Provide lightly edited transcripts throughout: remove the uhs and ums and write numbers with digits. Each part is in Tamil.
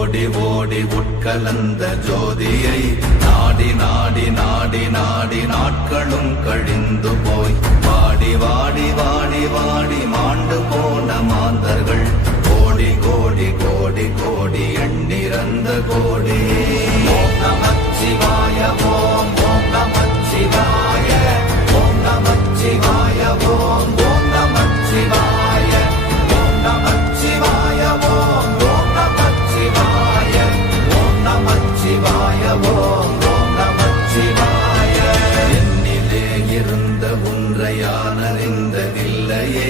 ஓடி ஓடி உட்கலந்த ஜோதியை நாடி நாடி நாடி நாடி நாட்களும் கழிந்து போய் வாடி வாடி வாடி வாடி மாண்டு போன மாந்தர்கள் கோடி கோடி கோடி கோடி எண்ணிறந்த கோடி. ஓம் நமச்சிவாய ஓம் ஓம் நமச்சிவாய ஓம் நமச்சிவாய ஓம் ஓம் நமச்சிவாய ஓம் நமச்சிவாய ஓம் ஓம் நமச்சிவாய ஓம் நமச்சிவாய ஓம் ஓம் நமச்சிவாய. என்னிலே இருந்த ஒன்றை யான் அறிந்ததில்லையே,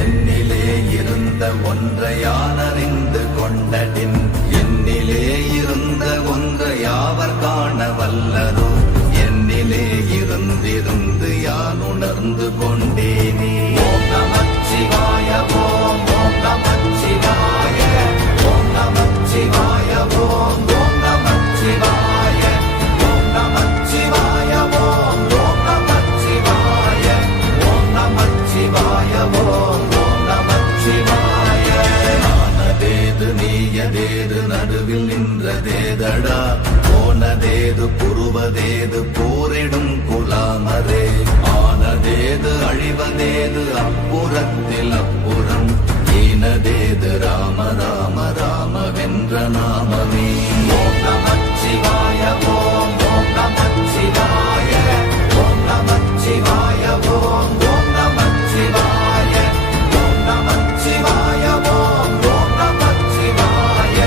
என்னிலே இருந்த ஒன்றை யான் அறிந்து கொண்டடின், என்னிலே இருந்த ஒன்றை யாவர் காண வல்லரோ, என்னிலே இருந்திருந்து யான் உணர்ந்து கொண்டேனே. ஓம் நமச்சிவாய ஓம் ஓம் நமச்சிவாய ஓம் நமச்சிவாய ஓம் ஓம் நமச்சிவாய ஓம் நமச்சிவாய ஓம் ஓம் நமச்சிவாய ஓம் நமச்சிவாய ஓம் ஓம் நமச்சிவாய. ஆனதேது நீயதேது நடுவில் நின்றதேதடா, போனதேது புருவதேது போரிடும் குலாமரே, ஆனதேது அழிவதேது அப்புறத்தில் அப்புறம், ஈனதேது ராம ராம ராம வென்ற நாமமே. ஓம் நமச்சிவாய ஓம் ஓம் நமச்சிவாய ஓம் நமச்சிவாய ஓம் ஓம் நமச்சிவாய ஓம் நமச்சிவாய ஓம் ஓம் நமச்சிவாய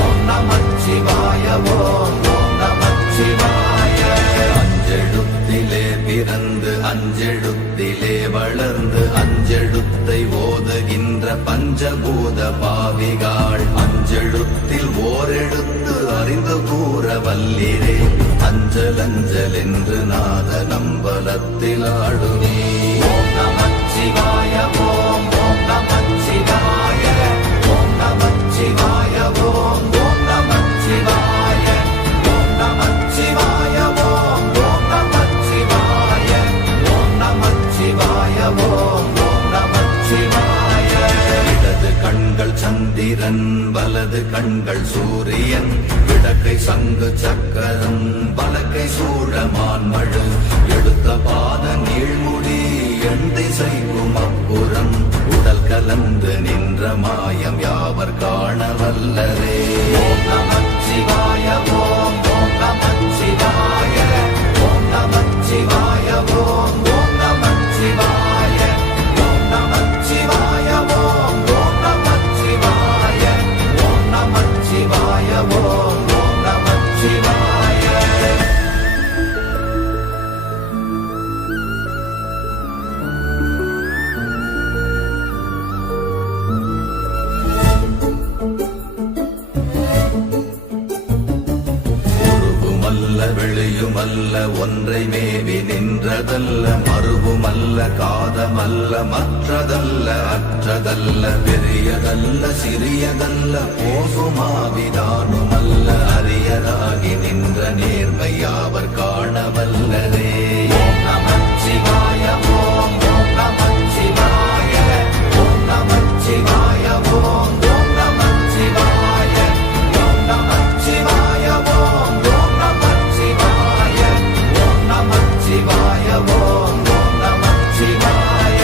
ஓம் நமச்சிவாய ஓம் ஓம் நமச்சிவாய. அஞ்செழுத்திலே பிறந்து அஞ்செழுத்திலே வளர்ந்து அஞ்செழுத்தை ஓதுகின்ற பஞ்சபூத பாவிகாள், அஞ்செழுத்தில் ஓரெழுத்து அறிந்து கூற வல்லிரே, அஞ்சல் அஞ்சல் என்று நாத நம்பலத்தில் ஆடுவே. ஓம் நமச்சிவாய ஓம் ஓம் நமச்சிவாய ஓம் நமச்சிவாய ஓம் ஓம் நமச்சிவாய ஓம் நமச்சிவாய ஓம் ஓம் நமச்சிவாய ஓம் நமச்சிவாய ஓம் ஓம் நமச்சிவாய. இடது கண்கள் சந்திரன் வலது கண்கள் சூரியன், இடக்கை சங்கு சக்கரம் வலக்கை சூழமான் மழு, எடுத்த பாத நீழ்முடி எண் திசைக்கும் அப்புறம், உடல் கலந்து நின்ற மாயம் யாவர் காண வல்லரே. ஓம் நமச்சிவாய ஓம் ஓம் நமச்சிவாய ஓம் நமச்சிவாய ஓம் ஓம் நமச்சிவாய ஓம் நமச்சிவாய ஓம் ஓம் நமச்சிவாய ஓம் நமச்சிவாய ஓம் ஓம் நமச்சிவாய. வெளியுமல்ல ஒன்றை மேவி நின்றதல்ல, மறுவுமல்ல காதமல்ல மற்றதல்ல அற்றதல்ல, பெரியதல்ல சிறியதல்ல போசுமாவிதானுமல்ல, அரியதாகி நின்ற நேர்மை யாவர் காண வல்லரே. ஓம் நமச்சிவாய ஓம் ஓம் நமச்சிவாய ஓம் நமச்சிவாய ஓம் ஓம் நமச்சிவாய ஓம் நமச்சிவாய ஓம் ஓம் நமச்சிவாய ஓம் நமச்சிவாய ஓம் ஓம் நமச்சிவாய.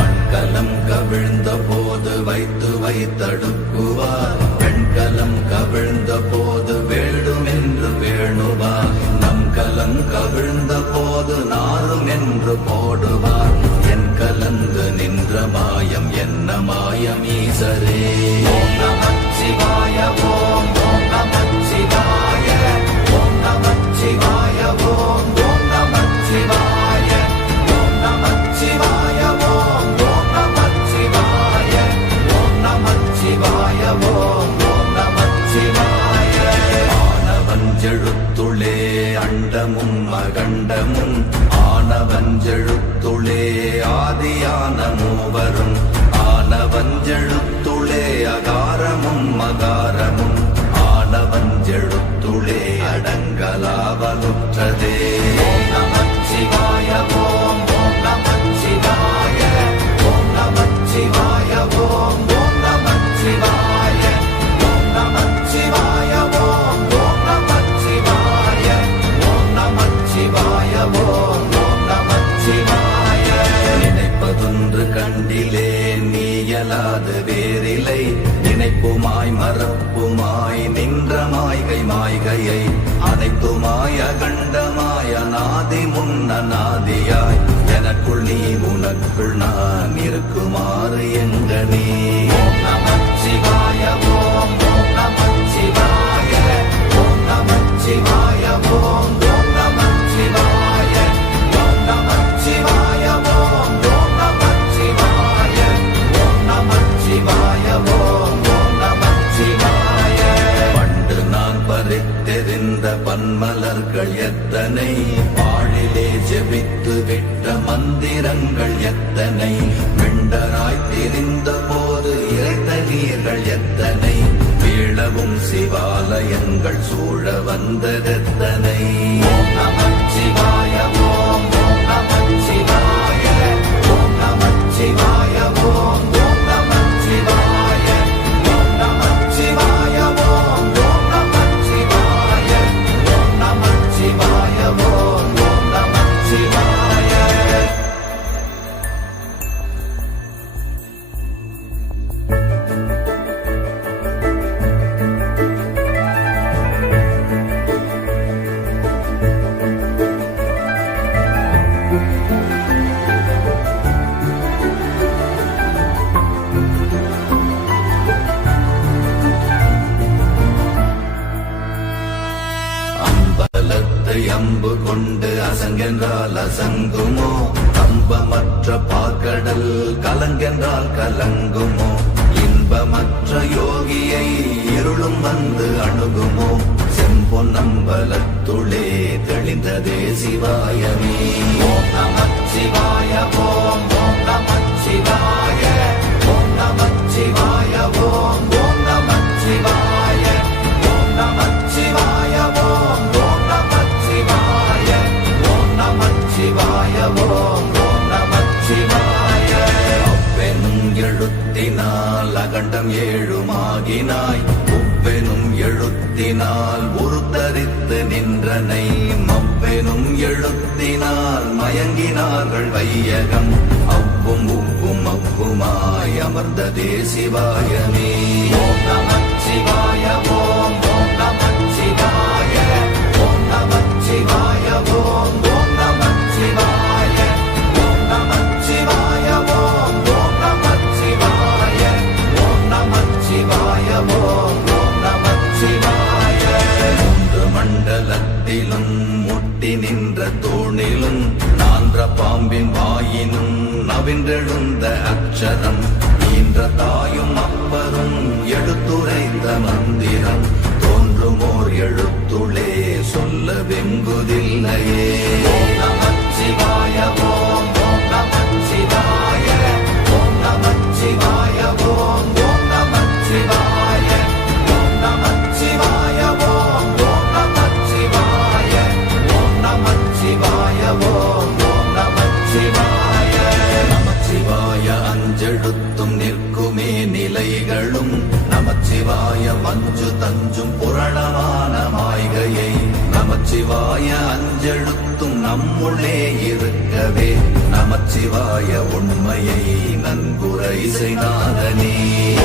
மண்கலம் கவிழ்ந்த போது வைத்து வைத்தடுக்குவார், பெண்கலம் கவிழ்ந்த போது வேண்டும் என்று வேணுவார், நம் கலம் கவிழ்ந்த போது நாரும் என்று போடுவார், என் கலந்து நின்ற மாயம் என்ன மாயம் ஈசரே. ஓம் நமச்சிவாய ஓம் ஓம் நமச்சிவாய ஓம் நமச்சிவாய ஓம் ஓம் நமச்சிவாய ஓம் நமச்சிவாய ஓம் ஓம் நமச்சிவாய ஓம் நமச்சிவாய ஓம் ஓம் நமச்சிவாய. ஆனவஞ்செழுத்துளே அண்டமும் அகண்டமும், ஆனவஞ்செழுத்துளே ஆதியான மூவரும், ஆனவஞ்செழுத்துளே அகாரமும் மகாரமும், ஆனவஞ்செழுத்துளே அடங்கலாவலுற்றதே. ஓம் நமச்சிவாய ஓம் ஓம் நமச்சிவாய ஓம் நமச்சிவாய ஓம் ஓம் நமச்சிவாய ஓம் நமச்சிவாய அல்லாது வேறில்லை. நினைப்புமாய் மறப்புமாய் நின்ற மாய்கை மாய்கையை அனைத்துமாய் அகண்டமாய் அநாதி முன்னநாதியாய் எனக்குள் நீ உனக்குள் நான் இருக்குமாறு எங்க நீ. ஓம் நமச்சிவாய ஓம் ஓம் நமச்சிவாய ஓம் நமச்சிவாய ஓம் ஓம் நமச்சிவாய ஓம் நமச்சிவாய ஓம் ஓம் நமச்சிவாய ஓம் நமச்சிவாய ஓம் ஓம் நமச்சிவாய. பண்டு நான் பறித்தெறிந்த பன்மலர்கள் எத்தனை, பாழிலே ஜெபித்து விட்ட மந்திரங்கள் எத்தனை, மிண்டராய் திரிந்த போது இறைத்த நீர்கள் எத்தனை, வீழவும் சிவாலயங்கள் சூழ வந்ததெத்தனை. ஓம் நமச்சிவாய ஓம் ஓம் நமச்சிவாய ஓம் நமச்சிவாய ஓம் ஓம் நமச்சிவாய ஓம் நமச்சிவாய ஓம் ஓம் நமச்சிவாய ஓம் நமச்சிவாய ஓம் ஓம் நமச்சிவாய. அம்பலத்தை அம்பு கொண்டு அசங்கென்றால் அசங்குமோ, கம்பமற்ற பாக்கடல் கலங்கென்றால் கலங்குமோ, இன்பமற்ற யோகியை இருளும் வந்து அணுகுமோ, செம்பொன்னம்பலத்துளே தெளிந்ததே சிவாயமே. ஓம் நமச்சிவாய ஓம் ஓம் நமச்சிவாய ஓம் நமச்சிவாய ஓம் ஓம் நமச்சிவாய ஓம் நமச்சிவாய ஓம் ஓம் நமச்சிவாய ஓம் நமச்சிவாய ஓம் ஓம் நமச்சிவாய. அவ்வெனும் எழுத்தினால் அகண்டம் ஏழுமாகினாய், உவ்வெனும் எழுத்தினால் உருத்தரித்து நின்றனை, மவ்வெனும் எழுத்தினால் மயங்கினார்கள் வையகம், அவ்வும் உவ்வும் அவ்வுமாய் அமர்ந்ததே சிவாயமே. ஓம் நமச்சிவாய ஓம் ஓம் நமச்சிவாய ஓம் நமச்சிவாய ஓம் ஓம் நமச்சிவாய ஓம் நமச்சிவாய ஓம் ஓம் நமச்சிவாய ஓம் நமச்சிவாய ஓம் ஓம் நமச்சிவாய. மூன்று மண்டலத்திலும் முட்டி நின்ற தூணிலும் நான்ற பாம்பின் வாயினும் நவின்றெழுந்த அக்ஷரம், ஈன்ற தாயும் அப்பரும் எடுத்துரைத்த மந்திரம், தோன்றுமோர் எழுத்துளே சொல்ல வெங்குதில்லையே. ஓம் நமச்சிவாய ஓம் ஓம் நமச்சிவாய ஓம் நமச்சிவாய ஓம் ஓம் நமச்சிவாய ஓம் நமச்சிவாய ஓம் ஓம் நமச்சிவாய ஓம் நமச்சிவாய ஓம் ஓம் நமச்சிவாய. நமச்சிவாய அஞ்செழுத்தும் நிற்குமே நிலைகளும், நமச்சிவாய மஞ்சு தஞ்சும் புரணமான மாய்கையை, நமச்சிவாய அஞ்செழுத்தும் நம்முள்ளே இருக்கவே, நமச்சிவாய உண்மையை நன்குரை செய்தாதனே.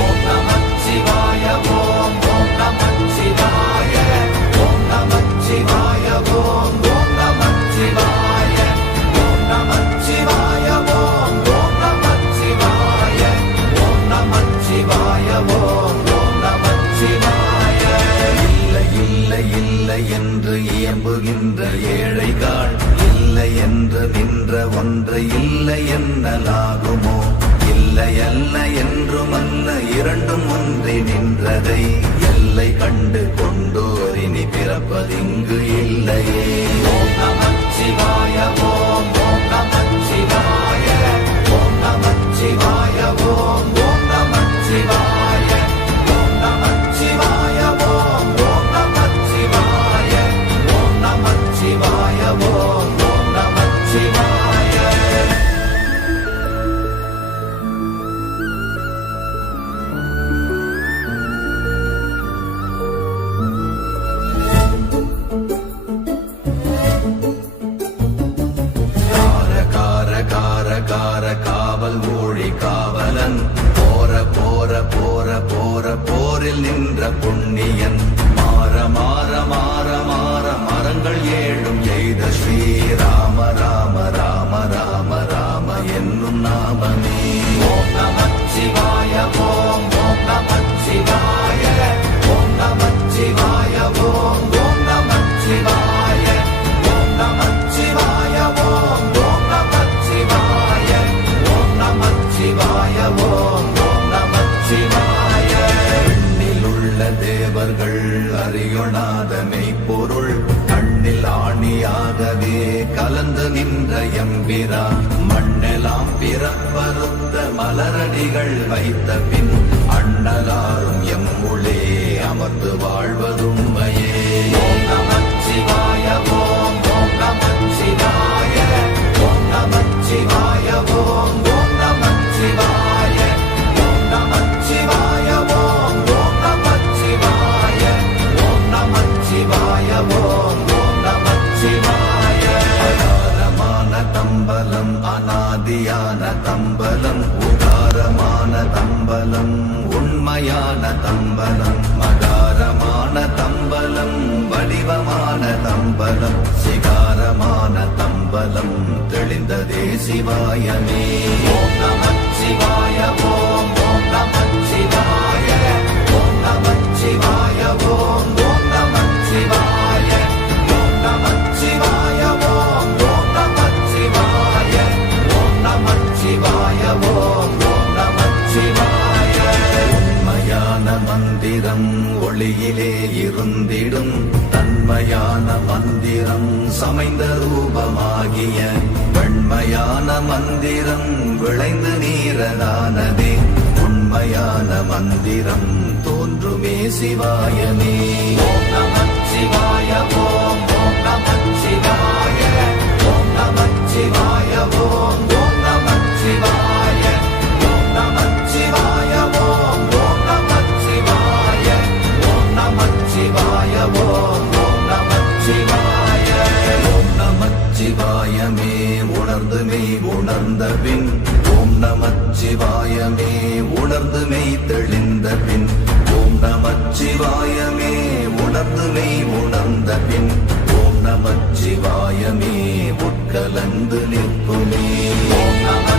ஓம் நமச்சிவாய ஓம் ஓம் நமச்சிவாய ஓம் நமச்சிவாய ஓம் ஓம் நமச்சிவாய ஓம் நமச்சிவாய ஓம் ஓம் நமச்சிவாய ஓம் நமச்சிவாய ஓம் ஓம் நமச்சிவாய. இல்லை இல்லை இல்லை என்று இயம்புகின்ற ஏழைகள், இல்லை என்று நின்ற ஒன்று இல்லை என்னலாகுமோ, இல்லை அல்ல என்றுமல்ல இரண்டும் ஒன்றி நின்றதை, எல்லை கண்டு கொண்டோர் இனி பிறப்பதிங்கு இல்லையே. ஓம் நமச்சிவாய ஓம் ஓம் நமச்சிவாய ஓம் நமச்சிவாய ஓம் ஓம் நமச்சிவாய ஓம் நமச்சிவாய ஓம் ஓம் நமச்சிவாய ஓம் நமச்சிவாய ஓம் ஓம் நமச்சிவாய. கார கார கார காவல் ஊழி காவலன், போர கையொணாத மெய்ப்பொருள் கண்ணில் ஆணியாகவே கலந்து நின்ற எம்பிரா மண்ணெல்லாம் பிறப்பறுத்த மலரடிகள் வைத்த பின் அண்ணலாரும் எம்முளே அமர்ந்து வாழ்வதுண்மையே. ஓம் நமச்சிவாய ஓம் ஓம் நமச்சிவாய ஓம் நமச்சிவாய ஓம் ஓம் நமச்சிவாய ஓம் நமச்சிவாய ஓம் ஓம் நமச்சிவாய ஓம் நமச்சிவாய ஓம் ஓம் நமச்சிவாய. அகாரமான தம்பலம் அநாதியான தம்பலம் உகாரமான தம்பலம் உண்மையான தம்பலம் மகாரமான தம்பலம் வடிவமான தம்பலம் சிகாரமான தம்பலம் தெளிந்ததே சிவாயமே. ஓம் நமச்சிவாய ஓம் ஓம் நமச்சிவாய ஓம் நமச்சிவாய ஓம் ஓம் நமச்சிவாய ஓம் நமச்சிவாய ஓம் ஓம் நமச்சிவாய ஓம் நமச்சிவாய ஓம் ஓம் நமச்சிவாய. உண்மையான மந்திரம் ஒளியிலே இருந்திடும் தன்மையான மந்திரம் சமைந்த ரூபமாகிய வெண்மையான மந்திரம் விளைந்து நீரதானதே உண்மையான மந்திரம் தோன்றுமே சிவாயமே. ஓம் நமச்சிவாய ஓம் ஓம் நமச்சிவாய ஓம் நமச்சிவாய ஓம் ஓம் நமச்சிவாய ஓம் நமச்சிவாய ஓம் ஓம் நமச்சிவாய ஓம் நமச்சிவாய ஓம் ஓம் நமச்சிவாய. ஓம் நமச்சிவாயமே உணர்ந்து மெய் உணர்ந்த பின் ஓம் நமச்சிவாயமே உணர்ந்து மெய் தெளிந்த பின் ஓம் நமச்சிவாயமே உணர்ந்து மெய் உணர்ந்த பின் ஓம் நமச்சிவாயமே உட்கலந்து நிற்குமே. ஓம் நம